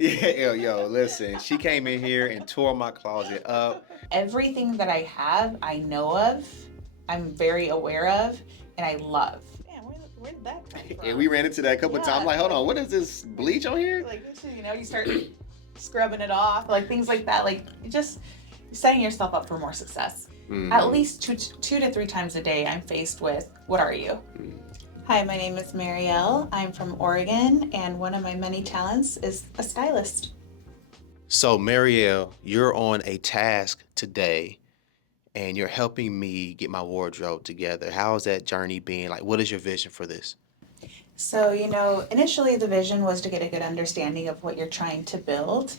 Yeah, listen, she came in here and tore my closet up. Everything that I have, I know of, I'm very aware of, and I love. Damn, where did that come And we from? ran into that a couple of times. Yeah, Like, hold like on, what is this bleach on here? like you start scrubbing it off, like things like that. Like just setting yourself up for more success. At Mm-hmm. least two to three times a day, I'm faced with, "What are you?" Hi, my name is Mariel. I'm from Oregon, and one of my many talents is a stylist. So, Mariel, you're on a task today and you're helping me get my wardrobe together. How has that journey been? Like, what is your vision for this? So, initially the vision was to get a good understanding of what you're trying to build,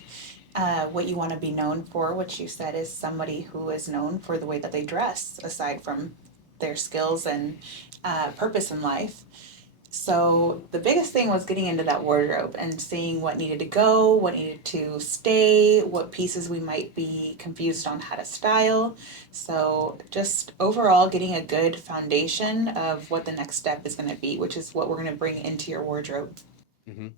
what you want to be known for, which you said is somebody who is known for the way that they dress, aside from their skills and purpose in life. So the biggest thing was getting into that wardrobe and seeing what needed to go, what needed to stay, what pieces we might be confused on how to style. So just overall getting a good foundation of what the next step is going to be, which is what we're going to bring into your wardrobe.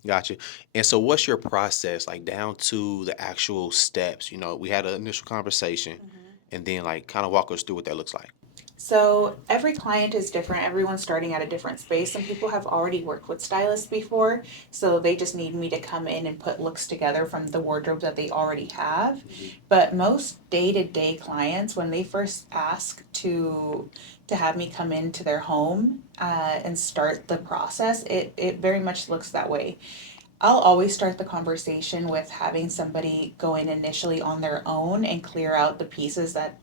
Gotcha. And so, what's your process like down to the actual steps? We had an initial conversation, and then like kind of walk us through what that looks like. So every client is different. Everyone's starting at a different space. Some people have already worked with stylists before, so they just need me to come in and put looks together from the wardrobe that they already have. But most day-to-day clients, when they first ask to have me come into their home and start the process, it very much looks that way. I'll always start the conversation with having somebody go in initially on their own and clear out the pieces that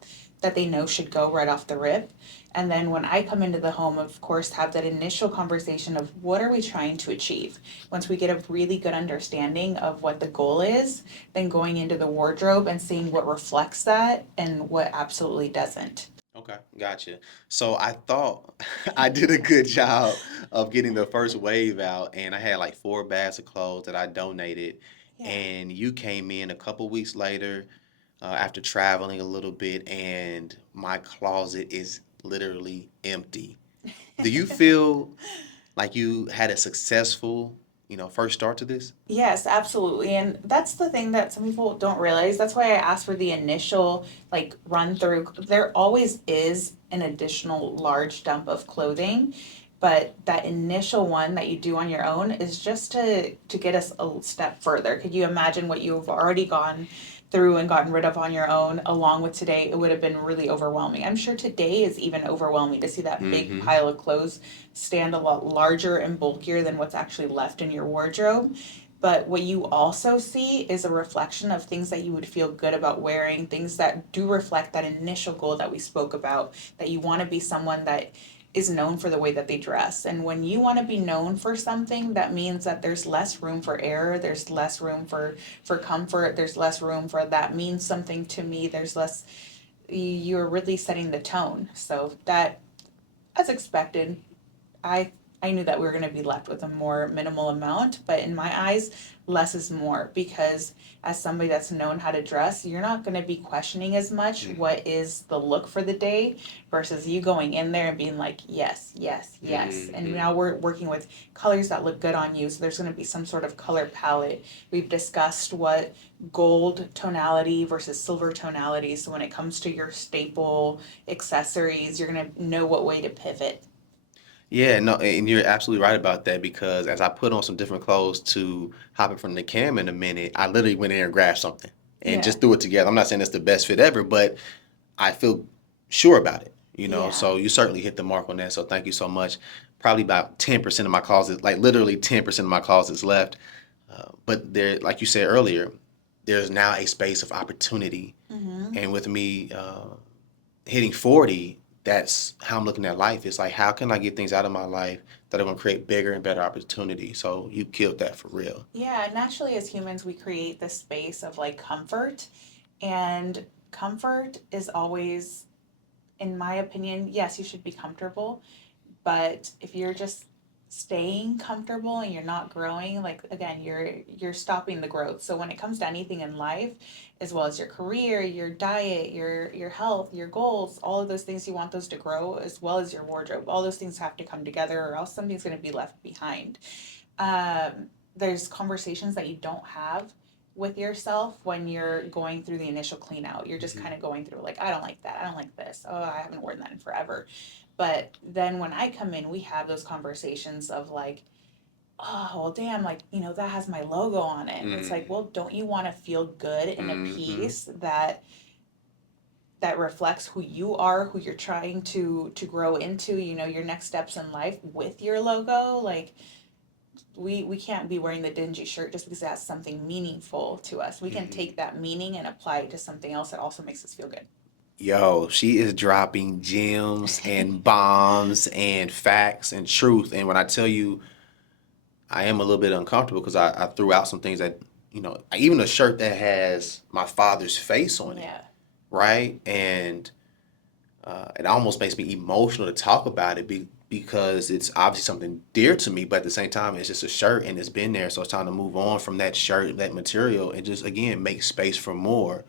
they know should go right off the rip. And then when I come into the home, of course, have that initial conversation of what are we trying to achieve. Once we get a really good understanding of what the goal is, then going into the wardrobe and seeing what reflects that and what absolutely doesn't. Okay, gotcha. So I thought I did a good job of getting the first wave out, and I had like 4 bags of clothes that I donated. Yeah. And you came in a couple weeks later, after traveling a little bit, and my closet is literally empty. Do you feel like you had a successful, first start to this? Yes, absolutely. And that's the thing that some people don't realize. That's why I asked for the initial like run through. There always is an additional large dump of clothing, but that initial one that you do on your own is just to get us a step further. Could you imagine what you've already gone through and gotten rid of on your own along with today? It would have been really overwhelming. I'm sure today is even overwhelming to see that big Mm-hmm. pile of clothes stand a lot larger and bulkier than what's actually left in your wardrobe. But what you also see is a reflection of things that you would feel good about wearing, things that do reflect that initial goal that we spoke about, that you want to be someone that is known for the way that they dress. And when you want to be known for something, that means that there's less room for error, there's less room for comfort, there's less room for that means something to me, there's less, you're really setting the tone. So that, as expected, I I knew that we were going to be left with a more minimal amount, but in my eyes, less is more because as somebody that's known how to dress, you're not going to be questioning as much what is the look for the day versus you going in there and being like, yes, yes, yes. And Mm-hmm. now we're working with colors that look good on you, so there's going to be some sort of color palette. We've discussed what gold tonality versus silver tonality, so when it comes to your staple accessories, you're going to know what way to pivot. Yeah, no, and you're absolutely right about that because as I put on some different clothes to hop in from the cam in a minute, I literally went in there and grabbed something and Yeah. just threw it together. I'm not saying it's the best fit ever, but I feel sure about it. Yeah. So you certainly hit the mark on that. So thank you so much. Probably about 10% of my closet, like literally 10% of my closet's left. But there, like you said earlier, there's now a space of opportunity. Mm-hmm. And with me hitting 40, that's how I'm looking at life. It's like, how can I get things out of my life that are going to create bigger and better opportunity? So you killed that for real. Yeah, naturally as humans we create this space of like comfort, and comfort is always, in my opinion, yes, you should be comfortable, but if you're just staying comfortable and you're not growing, like again, you're stopping the growth. So when it comes to anything in life, as well as your career, your diet, your health, your goals, all of those things, you want those to grow, as well as your wardrobe, all those things have to come together or else something's going to be left behind. There's conversations that you don't have with yourself when you're going through the initial clean out. You're just Mhm. kind of going through like, I don't like that. I don't like this. Oh, I haven't worn that in forever. But then when I come in, we have those conversations of like, oh, well, damn, like, that has my logo on it. And it's like, Mm. well, don't you want to feel good in a Mhm. piece that reflects who you are, who you're trying to grow into, your next steps in life with your logo? Like, we can't be wearing the dingy shirt just because it has something meaningful to us. We can Mhm. take that meaning and apply it to something else that also makes us feel good. Yo, she is dropping gems and bombs and facts and truth. And when I tell you, I am a little bit uncomfortable because I threw out some things that, even a shirt that has my father's face on it, Yeah. right? And it almost makes me emotional to talk about it because it's obviously something dear to me, but at the same time, it's just a shirt and it's been there. So it's time to move on from that shirt, that material, and just, again, make space for more.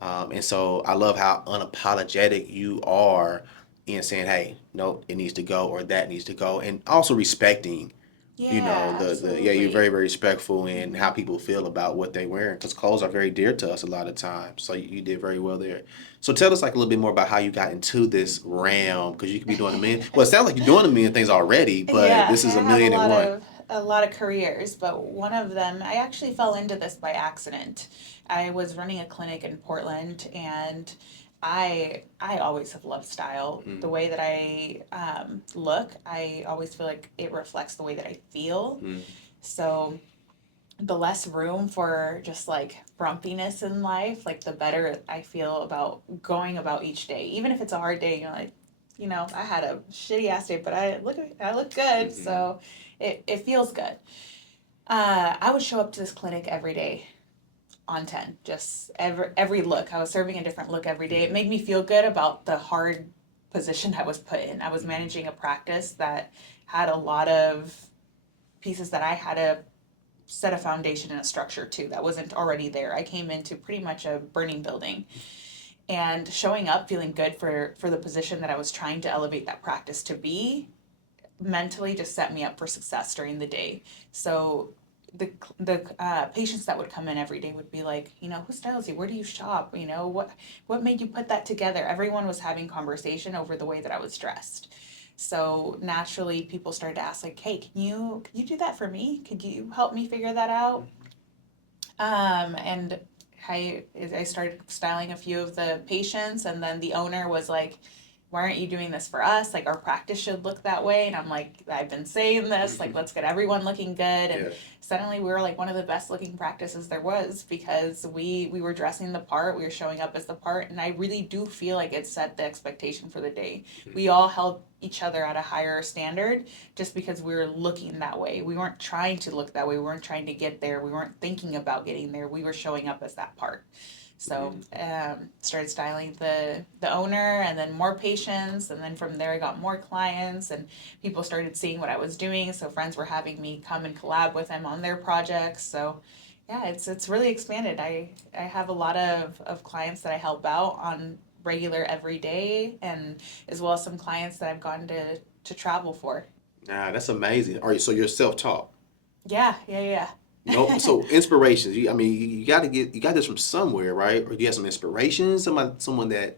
And so I love how unapologetic you are in saying, hey, no, it needs to go or that needs to go. And also respecting, Yeah, yeah, you're very, absolutely. very respectful in how Hmm. people feel about what they're wearing because clothes are very dear to us a lot of times. So you did very well there. So tell us like a little bit more about how you got into this realm because you could be doing a million. Well, it sounds like you're doing a million things already, but Yeah, this I is a have million and one. a lot of careers, but one of them I actually fell into this by accident. I was running a clinic in Portland, and I always have loved style. The Mm, way that I look, I always feel like it reflects the way that I feel. mm, So the less room for just like frumpiness in life, like the better I feel about going about each day. Even if it's a hard day, like, I had a shitty ass day, but I look good, mm-hmm, so it feels good. I would show up to this clinic every day on 10, just every look. I was serving a different look every day. It mm-hmm, made me feel good about the hard position I was put in. I was mm-hmm, managing a practice that had a lot of pieces that I had to set a foundation and a structure to that wasn't already there. I came into pretty much a burning building, and showing up feeling good for the position that I was trying to elevate that practice to be mentally just set me up for success during the day. So the patients that would come in every day would be like, who styles you? Where do you shop? What made you put that together? Everyone was having conversation over the way that I was dressed. So naturally, people started to ask like, "Hey, can you do that for me? Could you help me figure that out?" And I started styling a few of the patients, and then the owner was like, "Why aren't you doing this for us? Like, our practice should look that way." And I'm like, "I've been saying this, like, mm-hmm. let's get everyone looking good." And Yeah. suddenly we were like one of the best looking practices there was, because we were dressing the part, we were showing up as the part, and I really do feel like it set the expectation for the day. We all held each other at a higher standard just because we were looking that way. We weren't trying to look that way. We weren't trying to get there. We weren't thinking about getting there. We were showing up as that part. So Mm-hmm. started styling the owner, and then more patients, and then from there I got more clients, and people started seeing what I was doing. So friends were having me come and collab with them on their projects. So yeah, it's really expanded. I have a lot of clients that I help out on regular every day, and as well as some clients that I've gotten to travel for. Nah, that's amazing. All right, so you're self-taught. Yeah, yeah, No, yeah. so inspirations. I mean, you got to you got this from somewhere, right? Or you have some inspirations. Someone that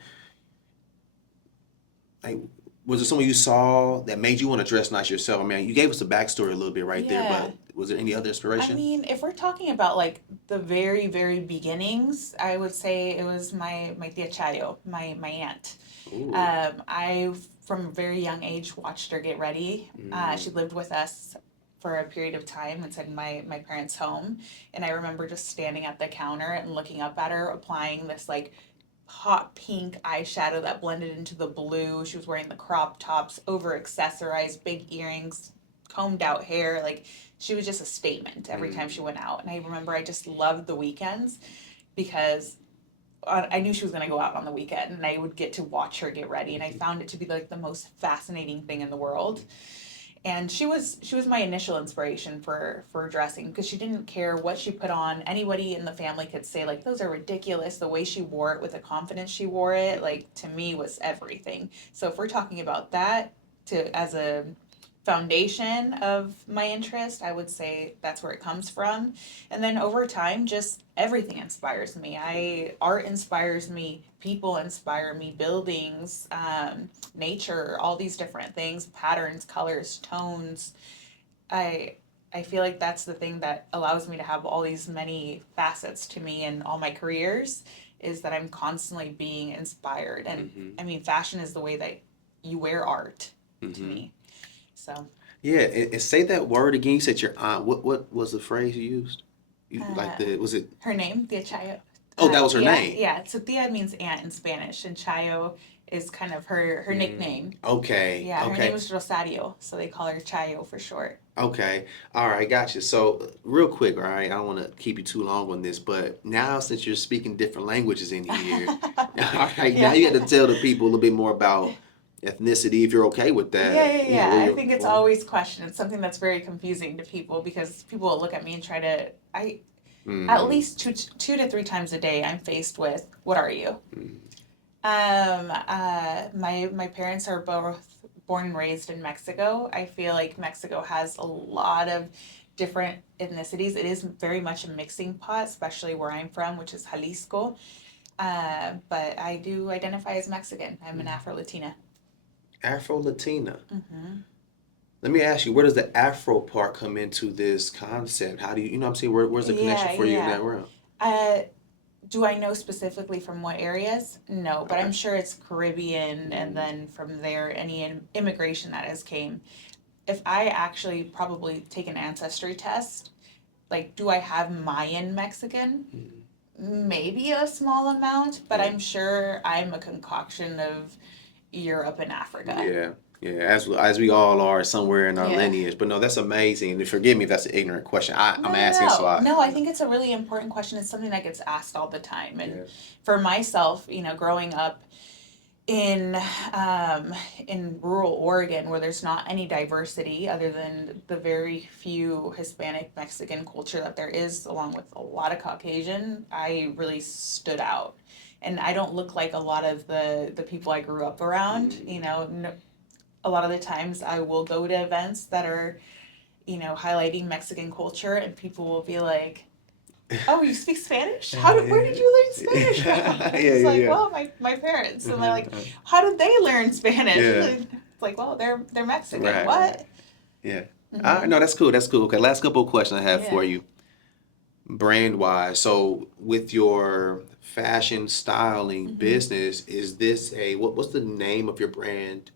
like was it someone you saw that made you want to dress nice yourself? I mean, you gave us a backstory a little bit right there, Yeah. but was there any other I inspiration? mean, if we're talking about like the very, very beginnings, I would say it was my tia Chayo, my aunt. Ooh. I from a very young age watched her get ready. She Mm, lived with us for a period of time inside my parents' home, and I remember just standing at the counter and looking up at her applying this like hot pink eyeshadow that blended into the blue. She was wearing the crop tops, over accessorized, big earrings, combed out hair. Like, she was just a statement every time she mm, went out. And I remember I just loved the weekends because I knew she was going to go out on the weekend, and I would get to watch her get ready. And I found it to be like the most fascinating thing in the world. And she was my initial inspiration for dressing, because she didn't care what she put on. Anybody in the family could say like, those are ridiculous. The way she wore it with the confidence she wore it, like, to me was everything. So if we're talking about that, to as a foundation of my interest. I would say that's where it comes from. And then over time, just everything inspires me. Art inspires me, people inspire me, buildings, nature, all these different things, patterns, colors, tones. I I feel like that's the thing that allows me to have all these many facets to me in all my careers is that I'm constantly being inspired. And Mm-hmm. I mean, fashion is the way that you wear art to Mm-hmm. me. So, Yeah, and say that word again. You said your aunt. What was the phrase you used? You like uh, the was it? her name, Tia Chayo. Oh, that was her Tia, name. yeah. So Tia means aunt in Spanish, and Chayo is kind of her Mm, nickname. okay, Yeah, her name okay, is Rosario, so they call her Chayo for short. okay. All right, gotcha. So, real quick, all right, I don't want to keep you too long on this, but now since you're speaking different languages in here, all right, now Yeah. you got to tell the people a little bit more about ethnicity, if you're okay with Yeah, that. yeah, You know, yeah. where I you're think it's born. always questioned. It's something that's very confusing to people because people will look at me and try to. I at Mm-hmm. least two to three times a day, I'm faced with, "What are you?" Mm-hmm. My parents are both born and raised in Mexico. I feel like Mexico has a lot of different ethnicities. It is very much a mixing pot, especially where I'm from, which is Jalisco. But I do identify as Mexican. I'm an Afro Latina. Afro Latina. Hmm. Let me ask you, where does the Afro part come into this concept? How do you, you know what I'm saying? Where's the connection Yeah, for you in yeah. that realm? Uh, do I know specifically from what areas? No, but Okay. I'm sure it's Caribbean, and Mm, then from there, any immigration that has came. If I actually probably take an ancestry test, like, do I have Mayan Mexican? mm, Maybe a small amount, but yeah. I'm sure I'm a concoction of Europe and Africa. Yeah. Yeah. As we all are somewhere in our Yeah. lineage. But no, that's amazing. And forgive me if that's an ignorant question. I'm No, no, asking so no. I, No, I you know. think it's a really important question. It's something that gets asked all the time. And Yeah. for myself, growing up in um, in rural Oregon, where there's not any diversity other than the very few Hispanic Mexican culture that there is, along with a lot of Caucasian, I really stood out. And I don't look like a lot of the people I grew up around. Mm, No, a lot of the times I will go to events that are highlighting Mexican culture, and people will be like, "Oh, you speak Spanish? Where did yeah. you learn Spanish from?" Yeah. It's like, Yeah. "Well, my parents." And they're like, Uh-huh. "How did they learn Spanish?" Yeah. It's like, "Well, they're Mexican." Right. Right. What? Yeah. All right. Mm-hmm. No, that's cool. That's cool. Okay. Last couple of questions I have for Yeah. you. Brand wise, so with your fashion styling Mm-hmm. business, is this a what's the name of your brand?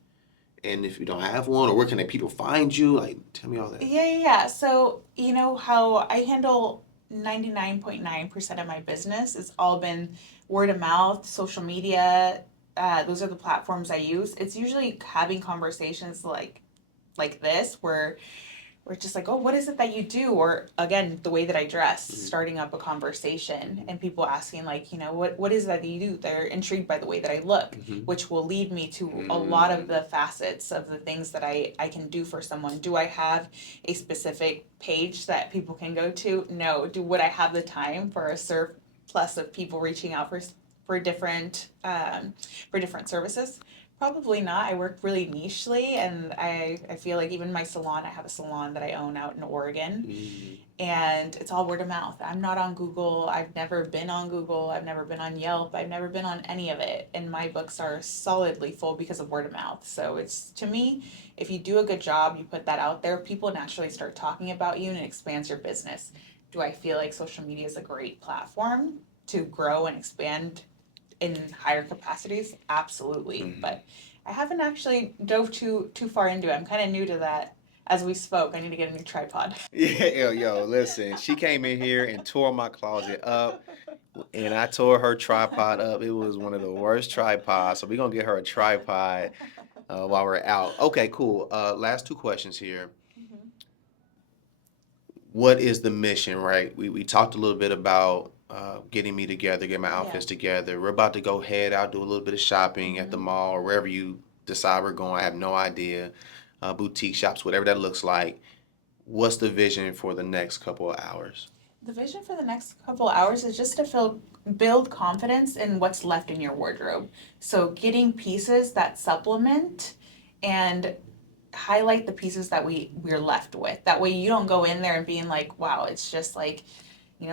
And if you don't have one, or where can the people find you? Like, tell me all that. Yeah, yeah, yeah. So, you know how I handle 99.9% of my business? It's all been word of mouth, social media. Those are the platforms I use. It's usually having conversations like this where we're just like, oh, what is it that you do? Or again, the way that I dress, Mm-hmm. starting up a conversation Mm-hmm. and people asking like, what is it that you do? They're intrigued by the way that I look, Mm-hmm. which will lead me to a lot of Mm, the facets of the things that I can do for someone. Do I have a specific page that people can go to? No. Would I have the time for a surplus of people reaching out for different for different services? Probably not. I work really nichely, and I feel like even my salon, I have a salon that I own out in Oregon, mm, and it's all word of mouth. I'm not on Google. I've never been on Google. I've never been on Yelp. I've never been on any of it. And my books are solidly full because of word of mouth. So it's, to me, if you do a good job, you put that out there, people naturally start talking about you and it expands your business. Do I feel like social media is a great platform to grow and expand in higher capacities? Absolutely. mm. But I haven't actually dove too far into it. I'm kind of new to that. As we spoke, I need to get a new tripod. Yeah, yo, listen. She came in here and tore my closet up, and I tore her tripod up. It was one of the worst tripods. So we're gonna get her a tripod while we're out. Okay, cool. Last two questions here. Mhm. What is the mission, right? We talked a little bit about getting me together, get my Yeah. outfits together. We're about to go head out, do a little bit of shopping at the Hmm. mall or wherever you decide we're going. I have no idea. Boutique shops, whatever that looks like. What's the vision for the next couple of hours? The vision for the next couple hours is just to build confidence in what's left in your wardrobe. So getting pieces that supplement and highlight the pieces that we're left with. That way you don't go in there and being like, wow, it's just like,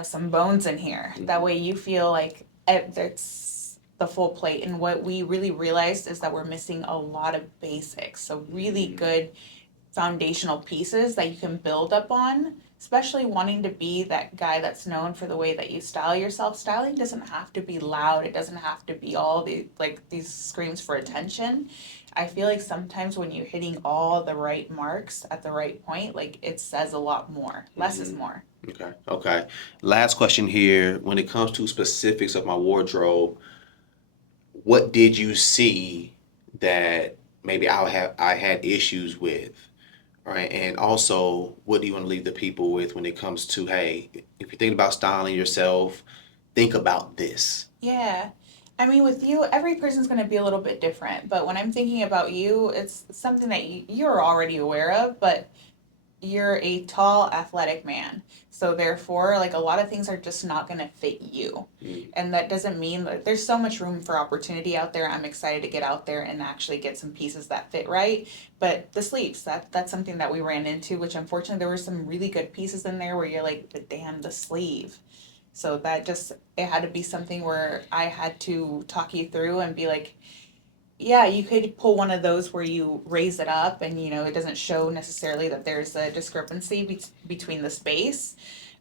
some bones in here. That way you feel like it's the full plate. And what we really realized is that we're missing a lot of basics. So really good foundational pieces that you can build up on, especially wanting to be that guy that's known for the way that you style yourself. Styling doesn't have to be loud. It doesn't have to be all the like these screams for attention. I feel like sometimes when you're hitting all the right marks at the right point, like it says a lot more. Less is more. Okay. Okay. Last question here. When it comes to specifics of my wardrobe, what did you see that maybe I had issues with, right? And also, what do you want to leave the people with when it comes to, hey, if you're thinking about styling yourself, think about this. Yeah. I mean, with you, every person's going to be a little bit different. But when I'm thinking about you, it's something that you're already aware of, but you're a tall, athletic man. So therefore, like a lot of things are just not going to fit you. Mm. And that doesn't mean that there's so much room for opportunity out there. I'm excited to get out there and actually get some pieces that fit right. But the sleeves, that's something that we ran into, which unfortunately there were some really good pieces in there where you're like, but damn, the sleeve. So that just, it had to be something where I had to talk you through and be like, yeah, you could pull one of those where you raise it up and it doesn't show necessarily that there's a discrepancy between the space.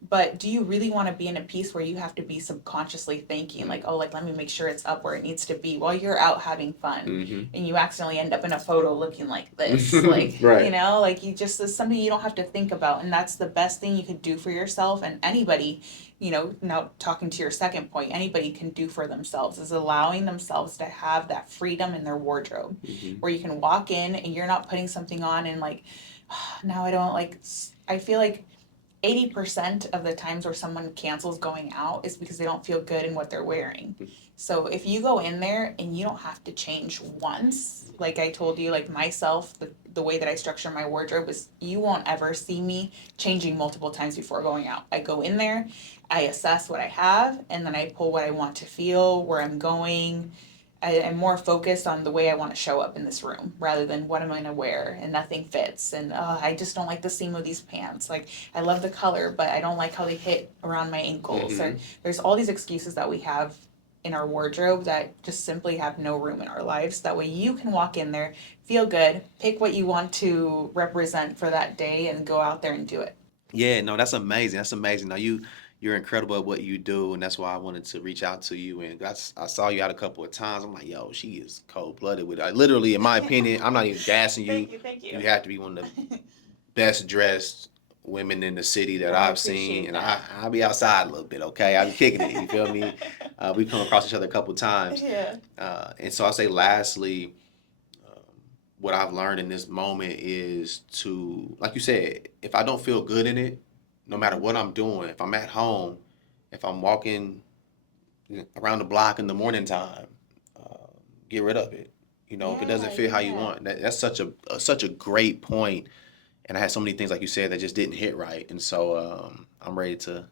But do you really want to be in a piece where you have to be subconsciously thinking like, oh, like let me make sure it's up where it needs to be while you're out having fun, and you accidentally end up in a photo looking like this, like Right. like you just it's something you don't have to think about, and that's the best thing you could do for yourself and anybody. Now talking to your second point, anybody can do for themselves is allowing themselves to have that freedom in their wardrobe, where you can walk in and you're not putting something on and like, now I don't like. I feel like 80% of the times where someone cancels going out is because they don't feel good in what they're wearing. So if you go in there and you don't have to change once, like I told you, like myself, the way that I structure my wardrobe is you won't ever see me changing multiple times before going out. I go in there, I assess what I have, and then I pull what I want to feel, where I'm going. I'm more focused on the way I want to show up in this room rather than what am I going to wear, and nothing fits, and I just don't like the seam of these pants. Like I love the color, but I don't like how they hit around my ankles. Or there's all these excuses that we have in our wardrobe that just simply have no room in our lives. That way you can walk in there, feel good, pick what you want to represent for that day, and go out there and do it. Yeah, no, that's amazing. That's amazing. Now you're incredible at what you do, and that's why I wanted to reach out to you. And I saw you out a couple of times. I'm like, yo, she is cold blooded with it. Literally, in my opinion, I'm not even gassing you. Thank you, thank You you. have to be one of the best dressed women in the city that Well, I I've seen, appreciate and that. I'll be outside a little bit. Okay, I'll be kicking it. You feel me? We've come across each other a couple times, Yeah. and so I'll say, lastly, what I've learned in this moment is to, like you said, if I don't feel good in it, no matter what I'm doing, if I'm at home, if I'm walking around the block in the morning time, uh, get rid of it. If it doesn't Yeah, fit how you yeah. want, that's such a great point. And I had so many things like you said that just didn't hit right, and so I'm ready to.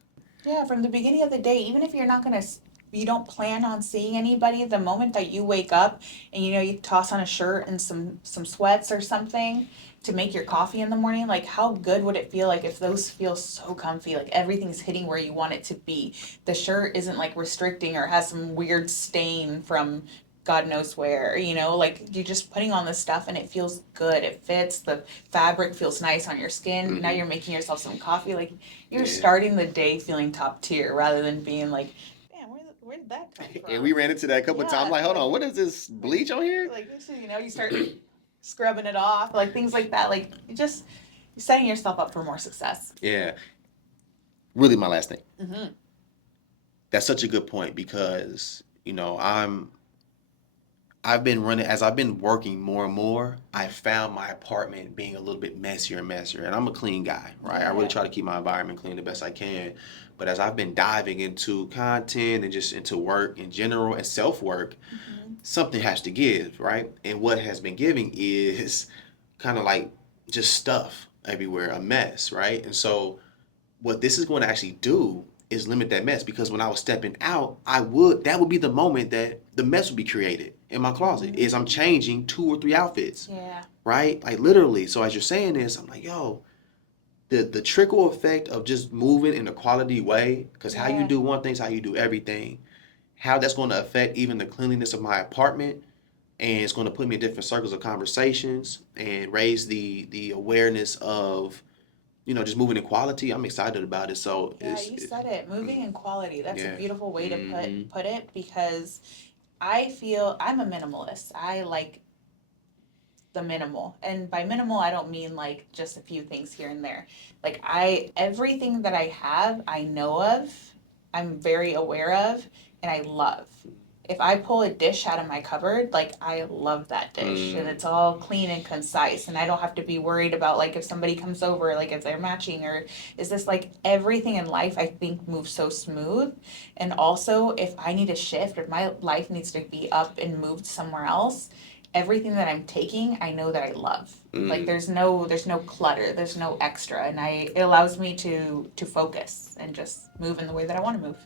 Yeah, from the beginning of the day, even if you're not gonna, you don't plan on seeing anybody, the moment that you wake up and you toss on a shirt and some sweats or something to make your coffee in the morning, like how good would it feel like if those feel so comfy, like everything's hitting where you want it to be. The shirt isn't like restricting or has some weird stain from God knows where, like you're just putting on this stuff and it feels good. It fits, the fabric feels nice on your skin. Now Hmm. you're making yourself some coffee. Like you're Yeah. starting the day feeling top tier rather than being like, man, where did that come And we from? ran into that a couple of times. I'm Yeah, like, hold on, what is this bleach on here? this is, you start scrubbing it off, like things like that. Like you just you're setting yourself up for more success. Yeah, really, my last thing. Mm-hmm. That's such a good point because I've been running as I've been working more and more. I found my apartment being a little bit messier and messier, and I'm a clean guy, right? I really Yeah. try to keep my environment clean the best I can. But as I've been diving into content and just into work in general and self work, Mm-hmm. something has to give, right? And what has been giving is kind of like just stuff everywhere, a mess, right? And so what this is going to actually do is limit that mess, because when I was stepping out, that would be the moment that the mess would be created in my closet. Is I'm changing 2 or 3 outfits, Yeah. right? Like literally. So as you're saying this, I'm like, yo, the trickle effect of just moving in a quality way, because how you Yeah. do one thing is how you do everything. How that's going to affect even the cleanliness of my apartment, and it's going to put me in different circles of conversations and raise the awareness of, just moving in quality. I'm excited about it. So Yeah, you it's said it. Moving in quality. That's a yeah. beautiful way to Hmm. put it because I feel I'm a minimalist. I like the minimal. And by minimal, I don't mean like just a few things here and there. Like everything that I have, I know of, I'm very aware of, and I love. If I pull a dish out of my cupboard, like I love that dish and Mm. it's all clean and concise and I don't have to be worried about like if somebody comes over, like if they're matching or is this like everything in life I think moves so smooth. And also if I need a shift, if my life needs to be up and moved somewhere else, everything that I'm taking, I know that I love. Like Mm. there's no clutter, there's no extra, and it allows me to focus and just move in the way that I want to move.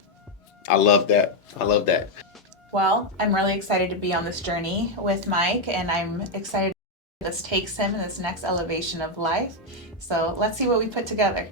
I love that. I love that. Well, I'm really excited to be on this journey with Mike, and I'm excited this takes him in this next elevation of life. So let's see what we put together.